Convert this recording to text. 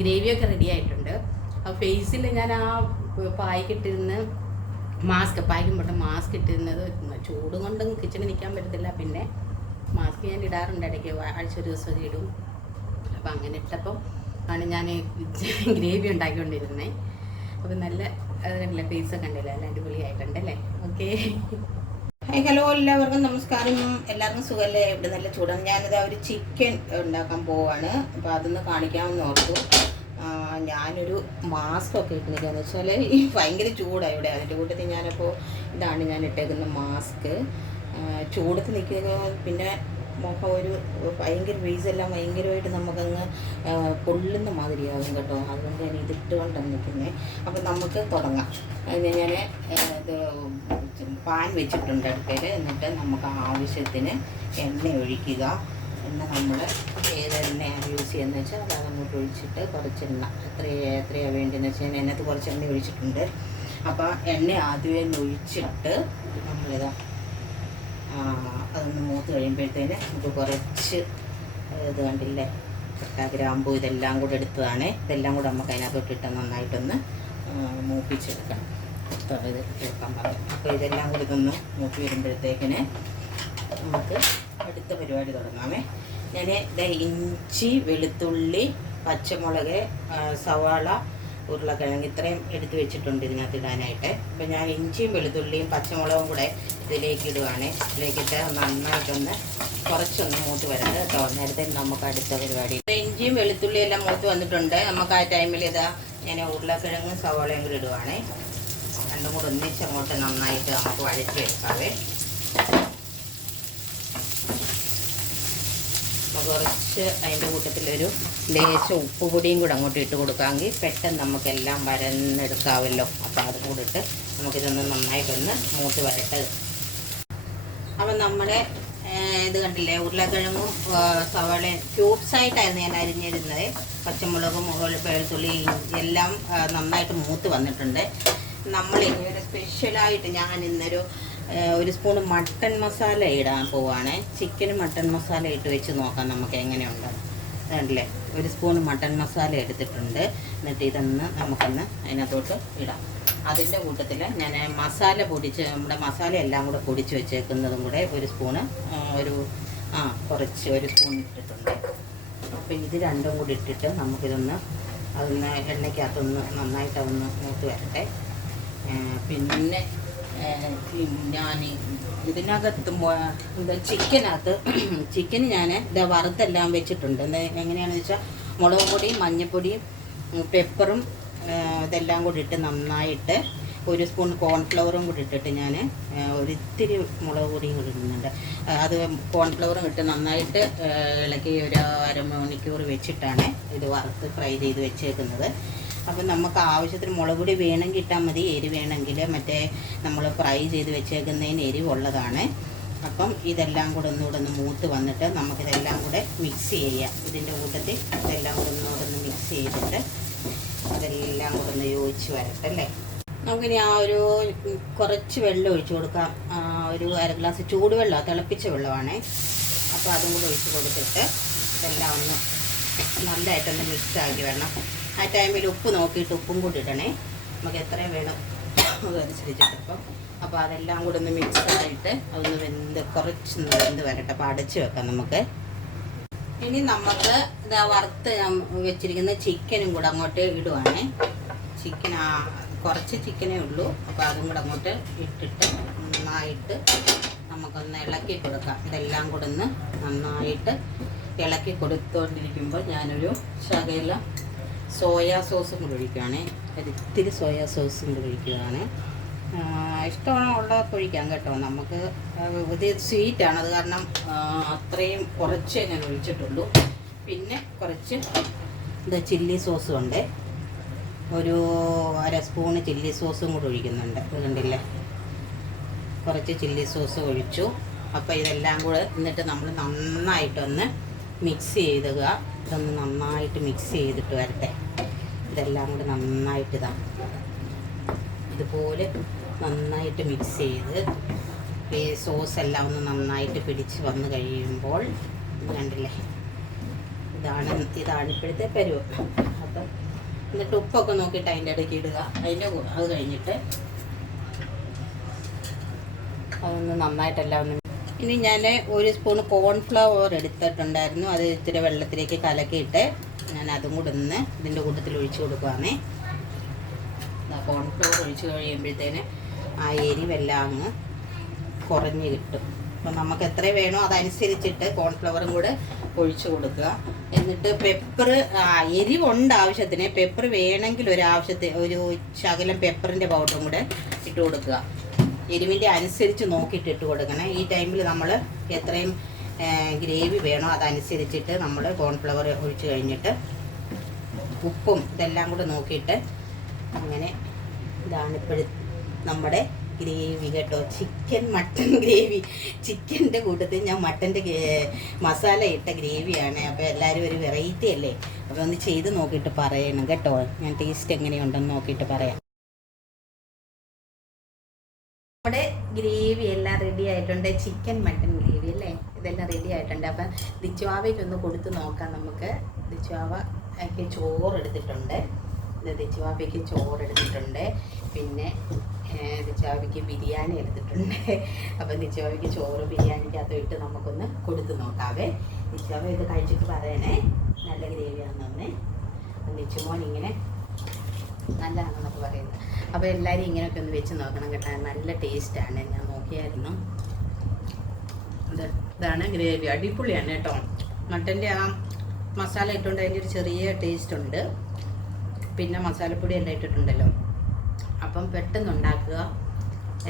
ഗ്രേവിയൊക്കെ ready ആയിട്ടുണ്ട് ആ ഫേസിൽ ഞാൻ ആ പായ്ക്കിട്ടിരുന്ന് മാസ്ക് പായ്ക്കും പോട്ടെ മാസ്ക് ഇട്ടിരുന്നത് ചൂട് കൊണ്ടും കിച്ചണിൽ നിൽക്കാൻ പറ്റത്തില്ല. പിന്നെ മാസ്ക് ഞാൻ ഇടാറുണ്ട്. ഇടയ്ക്ക് ആഴ്ച ഒരു ദിവസം ഇടും. അപ്പം അങ്ങനെ ഇട്ടപ്പം ആണ് ഞാൻ ഗ്രേവി ഉണ്ടാക്കിക്കൊണ്ടിരുന്നത് അപ്പം നല്ല അതല്ല ഫേസൊക്കെ ഉണ്ടല്ലോ നല്ല അടിപൊളിയായിട്ടുണ്ട് അല്ലേ? ഓക്കെ ഹായ് ഹലോ എല്ലാവർക്കും നമസ്കാരം. എല്ലാവർക്കും സുഖമല്ലേ? ഇവിടെ നല്ല ചൂടാണ്. ഞാനിത് ഒരു ചിക്കൻ ഉണ്ടാക്കാൻ പോവാണ്. അപ്പോൾ അതൊന്ന് കാണിക്കാമെന്ന് ഓർത്തു. ഞാനൊരു മാസ്ക് ഒക്കെ ഇട്ടിരിക്കുക എന്ന് വെച്ചാൽ ഈ ഭയങ്കര ചൂടാണ് ഇവിടെ. അതിന്റെ കൂട്ടത്തിൽ ഞാനപ്പോൾ ഇതാണ് ഞാൻ ഇട്ടേക്കുന്ന മാസ്ക് ചൂടത്ത് നിൽക്കുന്ന പിന്നെ മുഖം ഒരു ഭയങ്കര വീസെല്ലാം ഭയങ്കരമായിട്ട് നമുക്കങ്ങ് പൊള്ളുന്ന മാതിരിയാകും കേട്ടോ. അതുകൊണ്ട് ഞാൻ ഇതിട്ടുകൊണ്ടാണ് നിൽക്കുന്നത് അപ്പം നമുക്ക് തുടങ്ങാം. ഞാൻ ഇത് പാൻ വെച്ചിട്ടുണ്ട് അടുക്കൽ എന്നിട്ട് നമുക്ക് ആവശ്യത്തിന് എണ്ണ ഒഴിക്കുക. എണ്ണ നമ്മൾ ഏത് എണ്ണയാണ് യൂസ് ചെയ്യുന്നത് വെച്ചാൽ അത് അങ്ങോട്ട് ഒഴിച്ചിട്ട് കുറച്ച് എണ്ണ. എത്ര എത്രയാണ് വേണ്ടതെന്ന് വെച്ചാൽ ഞാൻ അതിനകത്ത് കുറച്ച് എണ്ണ ഒഴിച്ചിട്ടുണ്ട്. അപ്പോൾ എണ്ണ ആദ്യമേ ഒഴിച്ചിട്ട് നമ്മളിതാ അതൊന്ന് മൂത്ത് കഴിയുമ്പോഴത്തേന് നമുക്ക് കുറച്ച് ഇത് കണ്ടില്ലേ പട്ട ഗ്രാമ്പു ഇതെല്ലാം കൂടെ എടുത്തതാണ്. ഇതെല്ലാം കൂടെ നമുക്ക് അതിനകത്തോട്ട് ഇട്ട് നന്നായിട്ടൊന്ന് മൂപ്പിച്ചെടുക്കണം. ഇത് ചേർക്കാൻ പാടില്ല അപ്പോൾ ഇതെല്ലാം കൂടി ഇതൊന്ന് മൂപ്പി വരുമ്പോഴത്തേക്കിന് നമുക്ക് അടുത്ത പരിപാടി തുടങ്ങാമേ. ഞാൻ ഇഞ്ചി വെളുത്തുള്ളി പച്ചമുളക് സവാള ഉരുളക്കിഴങ്ങ് ഇത്രയും എടുത്ത് വെച്ചിട്ടുണ്ട് ഇതിനകത്ത് ഇടാനായിട്ട്. അപ്പം ഞാൻ ഇഞ്ചിയും വെളുത്തുള്ളിയും പച്ചമുളകും കൂടെ ഇതിലേക്ക് ഇടുവാണ്. ഇതിലേക്കിട്ട് നന്നായിട്ടൊന്ന് കുറച്ചൊന്ന് മൂത്ത് വരുന്നത് കേട്ടോ. നേരത്തെ നമുക്ക് അടുത്ത പരിപാടി. ഇഞ്ചിയും വെളുത്തുള്ളിയും എല്ലാം മൂത്ത് വന്നിട്ടുണ്ട്. നമുക്ക് ആ ടൈമിൽ ഇതാ ഞാൻ ഉരുളക്കിഴങ്ങും സവാളയും കൂടി ഇടുവാണ്. രണ്ടും കൂടെ ഒന്നിച്ച് അങ്ങോട്ട് നന്നായിട്ട് നമുക്ക് വഴറ്റി അപ്പോൾ കുറച്ച് അതിന്റെ കൂട്ടത്തിലൊരു ലേശം ഉപ്പ് പൊടിയും കൂടെ അങ്ങോട്ട് ഇട്ട് കൊടുക്കാമെങ്കിൽ പെട്ടെന്ന് നമുക്കെല്ലാം വരന്നെടുക്കാമല്ലോ അപ്പോൾ അതും കൂടെ ഇട്ട് നമുക്കിതൊന്ന് നന്നായിട്ടൊന്ന് മൂത്ത് വരട്ട്. അപ്പം നമ്മുടെ ഇത് കണ്ടില്ലേ ഉരുളക്കിഴങ്ങും സവാള സവാളയും ക്യൂബ്സ് ആയിട്ടായിരുന്നു ഞാൻ അരിഞ്ഞിരുന്നത്. പച്ചമുളകും മുകളിൽ പേഴ്ത്തുള്ളി എല്ലാം നന്നായിട്ട് മൂത്ത് വന്നിട്ടുണ്ട്. നമ്മൾ സ്പെഷ്യലായിട്ട് ഞാൻ ഇന്നൊരു ഒരു സ്പൂൺ മട്ടൺ മസാല ഇടാൻ പോവാണേ. ചിക്കൻ മട്ടൺ മസാല ഇട്ട് വെച്ച് നോക്കാം നമുക്ക് എങ്ങനെയുണ്ട്. കണ്ടില്ലേ? ഒരു സ്പൂൺ മട്ടൺ മസാല എടുത്തിട്ടുണ്ട്. എന്നിട്ട് ഇതൊന്ന് നമുക്കൊന്ന് അതിനകത്തോട്ട് ഇടാം. അതിന്റെ കൂട്ടത്തിൽ ഞാൻ മസാല പൊടിച്ച് നമ്മുടെ മസാല എല്ലാം കൂടെ പൊടിച്ച് വെച്ചേക്കുന്നതും കൂടെ ഒരു സ്പൂണ് ഒരു ആ കുറച്ച് ഒരു സ്പൂൺ ഇട്ടിട്ടുണ്ട്. അപ്പോൾ ഇത് രണ്ടും കൂടി ഇട്ടിട്ട് നമുക്കിതൊന്ന് അതൊന്ന് എണ്ണയ്ക്കകത്തൊന്ന് നന്നായിട്ട് അതൊന്ന് മൂത്ത് വരട്ടെ. പിന്നെ ഞാൻ ഇതിനകത്ത് ചിക്കനകത്ത് ചിക്കൻ ഞാൻ ഇതാ വറുത്തെല്ലാം വെച്ചിട്ടുണ്ട്. എങ്ങനെയാണെന്ന് വെച്ചാൽ മുളക് പൊടിയും മഞ്ഞൾപ്പൊടിയും പെപ്പറും ഇതെല്ലാം കൂടി ഇട്ട് നന്നായിട്ട് ഒരു സ്പൂൺ കോൺഫ്ലവറും കൂടി ഇട്ടിട്ട് ഞാൻ ഒരു ഇത്തിരി മുളക് പൊടിയും കൂടി ഇടുന്നുണ്ട്. അത് കോൺഫ്ലവറും ഇട്ട് നന്നായിട്ട് ഇളക്കി ഒരു അരമണിക്കൂർ വെച്ചിട്ടാണ് ഇത് വറുത്ത് ഫ്രൈ ചെയ്ത് വെച്ചേക്കുന്നത്. അപ്പം നമുക്ക് ആവശ്യത്തിന് മുളക് പൊടി വേണമെങ്കിൽ ഇട്ടാൽ മതി. എരി വേണമെങ്കിൽ മറ്റേ നമ്മൾ ഫ്രൈ ചെയ്ത് വെച്ചേക്കുന്നതിന് എരിവുള്ളതാണ്. അപ്പം ഇതെല്ലാം കൂടെ ഒന്നുകൂടെ ഒന്ന് മൂത്ത് വന്നിട്ട് നമുക്കിതെല്ലാം കൂടെ മിക്സ് ചെയ്യാം. ഇതിന്റെ കൂട്ടത്തിൽ ഇതെല്ലാം കൂടെ ഒന്നുകൂടെ ഒന്ന് മിക്സ് ചെയ്തിട്ട് അതെല്ലാം കൂടെ ഒന്ന് യോജിച്ച് വരട്ടെ അല്ലേ? നമുക്കിനി ആ ഒരു കുറച്ച് വെള്ളം ഒഴിച്ച് കൊടുക്കാം. ഒരു അര ഗ്ലാസ് ചൂടുവെള്ളമാണ് തിളപ്പിച്ച വെള്ളമാണേ. അപ്പോൾ അതും കൂടെ ഒഴിച്ച് കൊടുത്തിട്ട് ഇതെല്ലാം ഒന്ന് നല്ലതായിട്ടൊന്ന് മിക്സ് ആക്കി വരണം. ആ ടൈമിൽ ഉപ്പ് നോക്കിയിട്ട് ഉപ്പും കൂടി ഇടണേ നമുക്ക് എത്രയും വേണം അതനുസരിച്ചിട്ട് അപ്പം അപ്പോൾ അതെല്ലാം കൂടെ ഒന്ന് മിക്സ് ആയിട്ട് അതൊന്ന് വെന്ത് കുറച്ചൊന്ന് വെന്ത് വരട്ടെ. അപ്പോൾ അടച്ച് വെക്കാം നമുക്ക്. ഇനി നമുക്ക് ഇതാ വറുത്ത് വെച്ചിരിക്കുന്ന ചിക്കനും കൂടെ അങ്ങോട്ട് ഇടുവാണേ. ചിക്കൻ കുറച്ച് ചിക്കനേ ഉള്ളൂ. അപ്പോൾ അതും കൂടെ അങ്ങോട്ട് ഇട്ടിട്ട് നന്നായിട്ട് നമുക്കൊന്ന് ഇളക്കി കൊടുക്കാം. ഇതെല്ലാം കൂടെ ഒന്ന് നന്നായിട്ട് ഇളക്കി കൊടുത്തുകൊണ്ടിരിക്കുമ്പോൾ ഞാനൊരു ശകല സോയാ സോസും കൂടെ ഒഴിക്കുകയാണേ. ഒരു സോയാ സോസ് കൂടെ ഒഴിക്കുകയാണ്. ഇഷ്ടമാണോ ഒഴിക്കാം കേട്ടോ. നമുക്ക് ഇത് സ്വീറ്റാണ് അത് കാരണം അത്രയും കുറച്ചേ ഞാൻ ഒഴിച്ചിട്ടുള്ളൂ. പിന്നെ കുറച്ച് ഇത് ചില്ലി സോസും ഉണ്ട്. ഒരു അര സ്പൂണ് ചില്ലി സോസും കൂടെ ഒഴിക്കുന്നുണ്ട്. ഇത് കണ്ടില്ലേ? കുറച്ച് ചില്ലി സോസ് ഒഴിച്ചു. അപ്പോൾ ഇതെല്ലാം കൂടെ എന്നിട്ട് നമ്മൾ നന്നായിട്ടൊന്ന് മിക്സ് ചെയ്തുക. ഇതൊന്ന് നന്നായിട്ട് മിക്സ് ചെയ്തിട്ട് വരട്ടെ. ഇതെല്ലാം കൂടെ നന്നായിട്ട് ഇതാ. ഇതുപോലെ നന്നായിട്ട് മിക്സ് ചെയ്ത് ഈ സോസ് എല്ലാം ഒന്ന് നന്നായിട്ട് പിടിച്ച് വന്ന് കഴിയുമ്പോൾ കണ്ടില്ലേ? ഇതാണ് ഇതാണ് ഇപ്പോഴത്തെ പരുവ്. അപ്പം എന്നിട്ട് ഉപ്പൊക്കെ നോക്കിയിട്ട് അതിന്റെ ഇടയ്ക്ക് ഇടുക. അതിന്റെ അത് കഴിഞ്ഞിട്ട് അതൊന്ന് നന്നായിട്ടെല്ലാം ഒന്ന് ഇനി ഞാൻ ഒരു സ്പൂൺ കോൺഫ്ലവർ എടുത്തിട്ടുണ്ടായിരുന്നു. അത് ഇത്തിരി വെള്ളത്തിലേക്ക് കലക്കിയിട്ട് ഞാൻ അതും കൂടെ ഒന്ന് ഇതിന്റെ കൂട്ടത്തിൽ ഒഴിച്ചു കൊടുക്കുവാണേ. കോൺഫ്ലവർ ഒഴിച്ചു കഴിയുമ്പോഴത്തേന് ആ എരിവെല്ലാം അങ്ങ് കുറഞ്ഞ് കിട്ടും. അപ്പം നമുക്ക് എത്ര വേണോ അതനുസരിച്ചിട്ട് കോൺഫ്ലവറും കൂടെ ഒഴിച്ചു കൊടുക്കുക. എന്നിട്ട് പെപ്പർ എരിവുണ്ട് ആവശ്യത്തിന്. പെപ്പർ വേണമെങ്കിൽ ഒരു ആവശ്യത്തിന് ഒരു ശകലം പെപ്പറിന്റെ പൗഡറും കൂടെ ഇട്ട് കൊടുക്കുക. എരിവിന്റെ അനുസരിച്ച് നോക്കിയിട്ട് ഇട്ട് കൊടുക്കണം. ഈ ടൈമിൽ നമ്മൾ എത്രയും ഗ്രേവി വേണോ അതനുസരിച്ചിട്ട് നമ്മൾ കോൺഫ്ലവർ ഒഴിച്ച് കഴിഞ്ഞിട്ട് ഉപ്പും ഇതെല്ലാം കൂടെ നോക്കിയിട്ട് അങ്ങനെ ഇതാണ് ഇപ്പോഴും നമ്മുടെ ഗ്രേവി കേട്ടോ. Chicken mutton gravy. ചിക്കന്റെ കൂട്ടത്തിൽ ഞാൻ മട്ടന്റെ മസാല ഇട്ട ഗ്രേവിയാണ്. അപ്പോൾ എല്ലാവരും ഒരു വെറൈറ്റി അല്ലേ? അപ്പോൾ ഒന്ന് ചെയ്ത് നോക്കിയിട്ട് പറയണം കേട്ടോ. ഞാൻ ടേസ്റ്റ് എങ്ങനെയുണ്ടെന്ന് നോക്കിയിട്ട് പറയാം. നമ്മുടെ ഗ്രേവി എല്ലാം റെഡി ആയിട്ടുണ്ട്. ചിക്കൻ മട്ടൻ ഗ്രേവി അല്ലേ? ഇതെല്ലാം റെഡി ആയിട്ടുണ്ട്. അപ്പം ദിച്ചുവാവയ്ക്കൊന്ന് കൊടുത്ത് നോക്കാം നമുക്ക്. ദിച്ചുവാവയ്ക്ക് ചോറ് എടുത്തിട്ടുണ്ട് ഇത് ദിച്ചുവാവയ്ക്ക് ചോറ് എടുത്തിട്ടുണ്ട് പിന്നെ ദിച്ചുവാവയ്ക്ക് ബിരിയാണി എടുത്തിട്ടുണ്ട്. അപ്പം ദിച്ചുവാവയ്ക്ക് ചോറ് ബിരിയാണിക്കകത്ത് ഇട്ട് നമുക്കൊന്ന് കൊടുത്ത് നോക്കാവേ. ദിച്ചുവാവ ഇത് കഴിച്ചിട്ട് പറയണേ. നല്ല ഗ്രേവിയാണെന്ന് തന്നെ ദിച്ചുമോൻ ഇങ്ങനെ നല്ലതാണെന്നൊക്കെ പറയുന്നത്. അപ്പോൾ എല്ലാവരും ഇങ്ങനെയൊക്കെ ഒന്ന് വെച്ച് നോക്കണം കേട്ടോ. നല്ല ടേസ്റ്റാണ്. ഞാൻ നോക്കിയായിരുന്നു. ഇത് ഇതാണ് ഗ്രേവി. അടിപൊളിയാണ് കേട്ടോ. മട്ടന്റെ ആ മസാല ഇട്ടുകൊണ്ട് അതിന്റെ ഒരു ചെറിയ ടേസ്റ്റ് ഉണ്ട്. പിന്നെ മസാലപ്പൊടി എല്ലാം ഇട്ടിട്ടുണ്ടല്ലോ. അപ്പം പെട്ടെന്ന് ഉണ്ടാക്കുക.